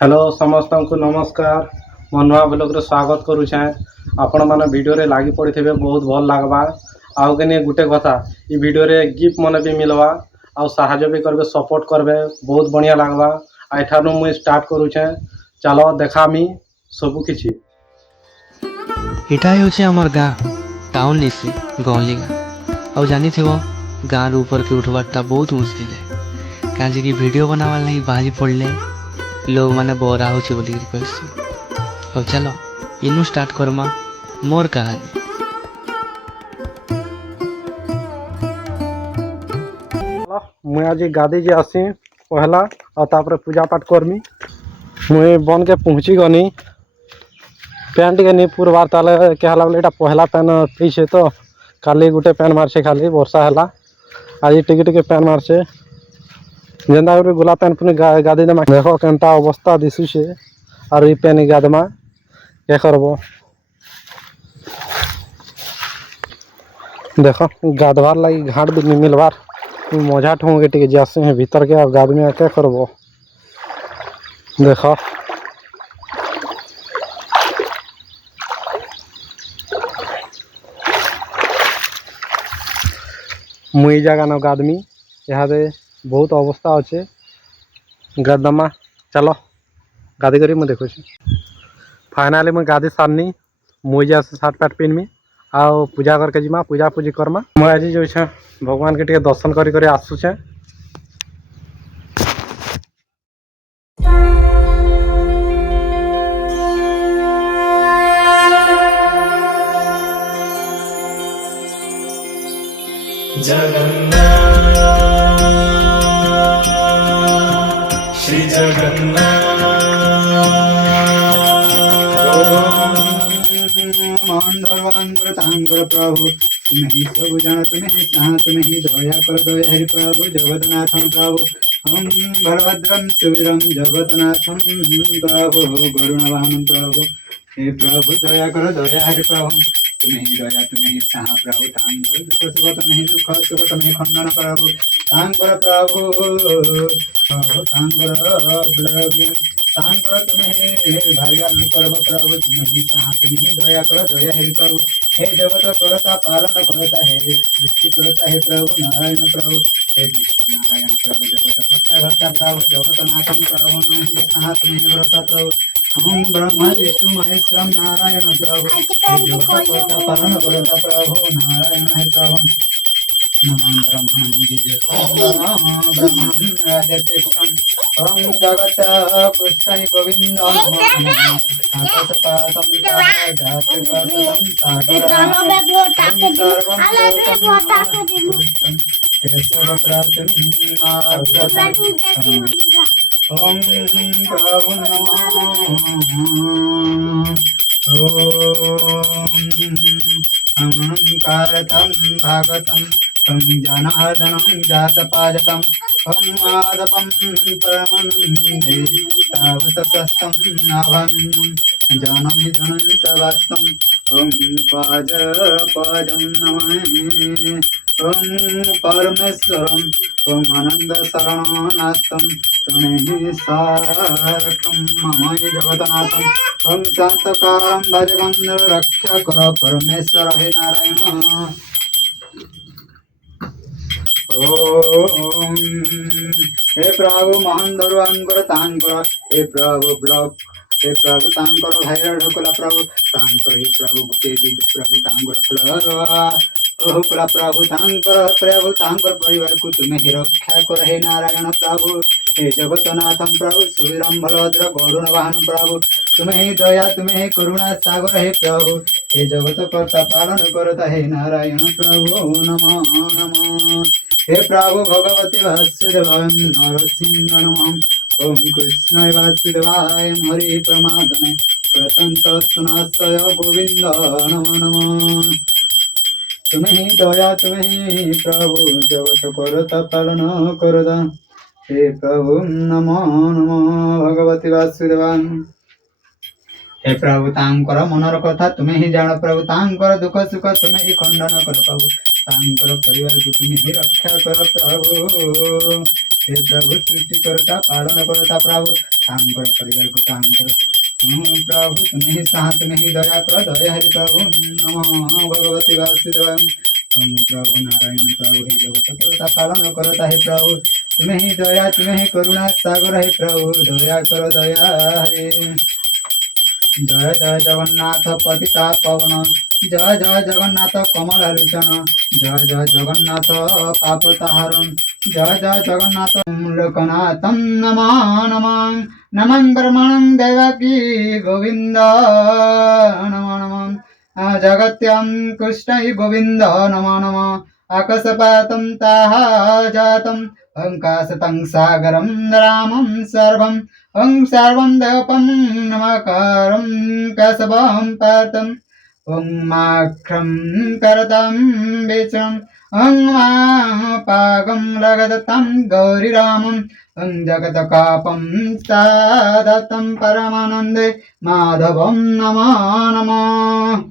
Hello समस्त को नमस्कार। मो नुआ ब्लॉग रे स्वागत करुछे। आपण माने वीडियो रे लागी पड़ी बहुत भल लगवा। आउ के गुटे कथा ई वीडियो रे गिफ्ट मन भी मिलवा आउ साहाय्य भी करबे सपोर्ट करबे बहुत बढ़िया लगवा। आइठानु मुई स्टार्ट करुछे। चलो देखामी सबु किछि। एटा होचे हमर गाँ टाउन निसी गौली गाँ और जानी थे गाँव ऊपर के उठवाटा बहुत मुश्किल है क्या कि वीडियो बनावा नहीं बाहरी पड़ले लोग माने बोरा हो बोली कहसी। और चलो इनू स्टार्ट करमा मोर कहानी। मुई आज गादी जे आसी पहला और तापर पूजा पाठ करमी। मुई बन के पहुँची गनी पैन टे नहीं पूर्वार ताले क्या लगले एटा पहला पैन पीछे तो काली गुटे पैन मारछे खाली वर्षा हैला आज टिके टिके पैन मारछे जेंदा गुटे गुला पैन पुनी गादी देमा देखो केनता अवस्था दिसुछे और ई पैन गादमा के करबो देखो गादवार लगी घाट भी नहीं मिलवार मजा ठोंगे टिके जासे हैं भीतर के और गाद में क्या करबो देखो मुई जगह न गादमी यहाँ बहुत अवस्था अच्छे गादमा। चलो गादी करी मुझे देखो फाइनाली मुझे गादी सारनी मुई जा सार्ट पैट पिनमी आउ पूजा करके जीमा पूजा पूजी करमा। मुझे आज जो भगवान के टे दर्शन करी आसुचे। जगन्नाथ श्री जगन्नाथ मान भगवान तांगर प्रभु तुम्हें सब जान तुम्हें चाह तुम्हें दया कर दया हरि प्रभु जगन्नाथम प्रभु हम बलभद्रम सुवीरम जगन्नाथम प्रभु गरुणवाहनम प्रभु हे प्रभु दया कर दया हरि प्रभु तुम्हें दया तुम्हें चाह प्रभु तांगर दुख सुख तुम्हें दुख सुख तुम्हें खंडन प्रभु तांगर प्रभु प्रभु तांगर ब्लगी तांकर तुम्हें भाग्य करब प्रभु तुम्हें चाह तुम्हें दया कर दया हे प्रभु हे जगत करता पालन करता है सृष्टि करता है प्रभु नारायण प्रभु हे विष्णु नारायण प्रभु जगत करता करता प्रभु जगतनाथम प्रभु नहीं चाह तुम्हें व्रता प्रभु हम ब्रह्मा विष्णु महेश्वरम नारायण प्रभु हे जगत करता पालन करता प्रभु नारायण है प्रभु नमः ब्रह्मणं ब्रह्मं राजतेष्टं ओम जगत पुष्टै गोविंद आकाशपातं जातपातं सागरं केशव प्राचीन ओम प्रभु ओम अहंकारतं भागतं तं जनार्दनं जातपादतं तं आदपं परमनन्दे तावत् सस्तं नाभं जनमि जनं सवास्तं ॐ पादं नमामि ॐ परमेश्वरं ॐ आनन्दशरणनाथं त्वमेव सारकं मम जगन्नाथं ॐ शान्तकारं भजगन्ध रक्षकर परमेश्वर हे नारायण ओम हे प्रभु महान धरुआंकर तांकर हे प्रभु ब्लॉक हे प्रभु तांकर भाईर ढोकला प्रभु तांकर हे प्रभु गुटे विद प्रभु तांकर फलरवा ओह कला प्रभु तांकर परिवार को तुम्हें ही रक्षा कर हे नारायण प्रभु हे जगतनाथम प्रभु सुवीरम बलभद्र गरुण वाहन प्रभु तुम्हें ही दया तुम्हें ही करुणा सागर हे प्रभु हे जगत कर्ता पालन करता हे नारायण प्रभु नमः नमः हे प्रभु भगवती वासुदेवाय नरसिंह नमः ओम कृष्णाय वासुदेवाय हरि परमात्मने प्रतंत सुनाशय गोविंद नमः नमः तुम्हें ही दया तुम्हें ही प्रभु जगत करता पालन करता हे प्रभु नमः नमः भगवती वासुदेवाय हे प्रभु तांकर मनर कथा तुम्हें ही जान प्रभु तांकर दुख सुख तुम्हें ही खंडन कर प्रभु तांकर परिवार को तुम्हें ही रक्षा कर प्रभु हे प्रभु सृष्टि करता पालन करता प्रभु तांकर परिवार को तांकर प्रभु तुम्हें ही साथ तुम्हें ही दया कर दया हरि प्रभु नमः भगवती वासुदेवाय ओम प्रभु नारायण प्रभु हे जगत करता पालन करता है प्रभु तुम्हें ही दया तुम्हें ही करुणा सागर है प्रभु दया करो दया हरि जय जय जगन्नाथ पतिता पवन जय जय जगन्नाथ कमल लोचन जय जय जगन्नाथ पापताहरम जय जय जगन्नाथ लोकनाथम नमः नमः नमः ब्रह्मणं देवकी गोविंद नमः नमः जगत्यां कृष्णै गोविंद नमः नमः आकाशपातं ताः जातम् अंकाशतं सागरं रामं सर्वं देवपं नमकारं कसवं पातम् ओं माख्रं करतं विचरम् ओं पागं लगदतं गौरीरामम् ओं जगत्कापं सादतं परमानन्दे माधवं नमः नमः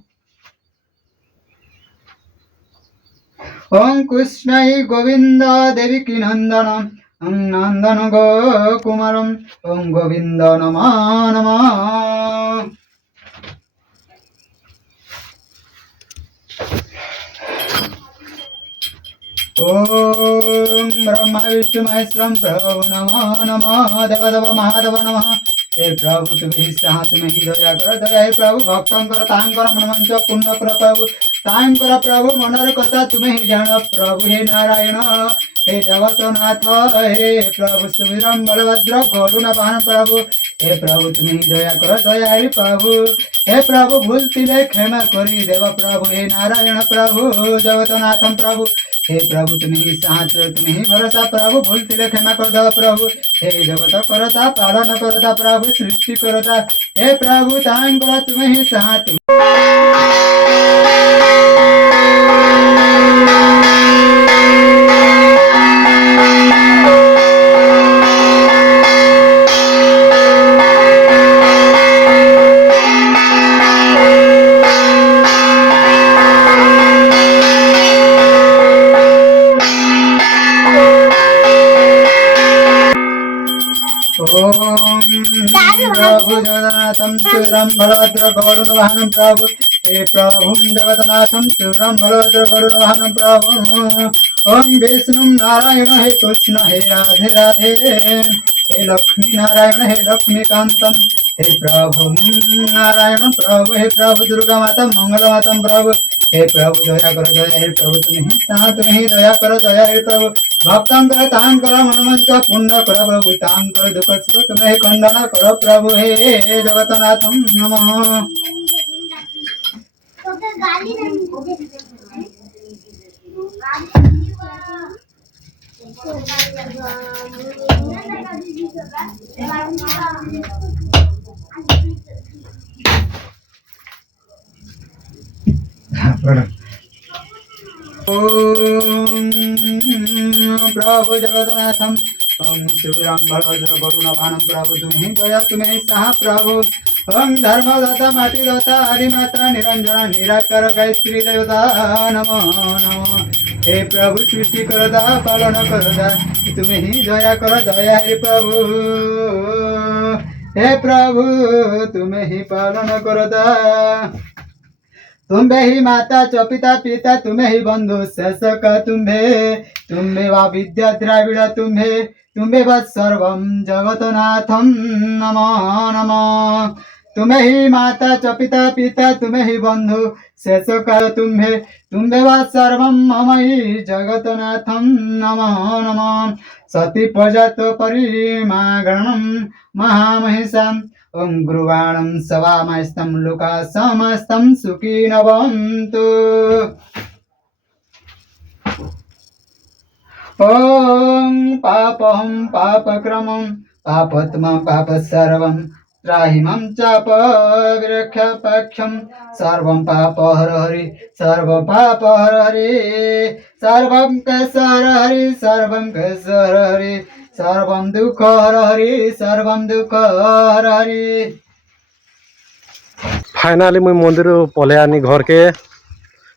ओं कृष्णै गोविंद देवकी नंदन ओं नंदन गोकुमारम ओं गोविंद नमः नमः ओम ब्रह्मा विष्णु महेश्वरम प्रभु नमः नमः देव देव महादेव नमः हे प्रभु तुम्हें ही साथ तुम्हें ही दया कर दया हे प्रभु भक्तों कर तांकर मनमंच पूर्ण कर प्रभु तांकर प्रभु मनर कथा तुम्हें ही जान प्रभु हे नारायण हे जगतनाथ हे प्रभु सुवीरम बलभद्र गरुण वाहन प्रभु हे प्रभु तुम्हें ही दया कर दया हे प्रभु भूल तिले क्षमा करी देव प्रभु हे नारायण प्रभु जगतनाथम प्रभु हे प्रभु तुम्हें ही साथ तुम्हें ही भरोसा प्रभु भूल तिले क्षमा कर दो प्रभु हे जगत करता पालन करता प्रभु सृष्टि करता हे प्रभु तांकर तुम्हें ही साथ प्रभु जगन्नाथं शिवराम बलभद्र गरुण वाहनं प्रभु हे प्रभु जगन्नाथं शिवराम बलभद्र गरुण वाहनं प्रभु ओम विष्णु नारायण हे कृष्ण हे राधे राधे हे लक्ष्मी नारायण हे लक्ष्मीकांतम हे प्रभु नारायण प्रभु हे प्रभु दुर्गा माता मंगल माता प्रभु हे प्रभु दया करो दया हे प्रभु तुम्हें ही साथ तुम्हें ही दया करो दया हे प्रभु भक्तां कर तां कर मनमंच पुण्य कर प्रभु तां कर दुख सुख तुम्हें खंडन करो प्रभु हे जगतनाथं नमः ओम प्रभु जगन्नाथम ओम शिवराम बलभद्र गरुण वाहनं प्रभु तुम्हें दया तुम्हें साह प्रभु ओम धर्मदाता माटीदाता हरिमाता निरंजन निराकार गायत्री देवता नमो नमो हे प्रभु सृष्टि करदा पालन करदा तुम्हें ही दया कर दया हे प्रभु तुम्हें ही पालन करदा तुम्हें ही माता च पिता पिता तुम्हें ही बंधु शशक तुम्हें वा विद्या द्राविड़ तुम्हें वा सर्वं जगतनाथं नमः नमः तुम्हें ही माता च पिता पिता तुम्हें ही बंधु शशक तुम्हें वा सर्वं मम ही जगतनाथं नमः नमः सती प्रजात परिमागणं महामहिषाम् ओं गुरुवाणं सवामस्तं लोका समस्तं सुखिनो भवन्तु ओं पापहं पापक्रमं पापत्मं पापसर्वं त्राहिमं चापविरक्षपक्षं सर्वं पापहर हरि सर्वं पापहर हरि सर्वं केशर हरि सर्वं केशर हरि सर्वं दुख हर हरि सर्वं दुख हर हरि फाइनाली मुई मंदिर पले आनी घर के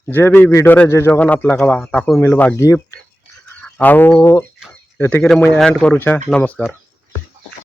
जे भी वीडियो रे जे जगन्नाथ लगवा ताको मिलवा गिफ्ट आउ एतिके मुई एंड करूछे नमस्कार।